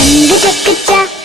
ചങ്ക് ചക്കച്ച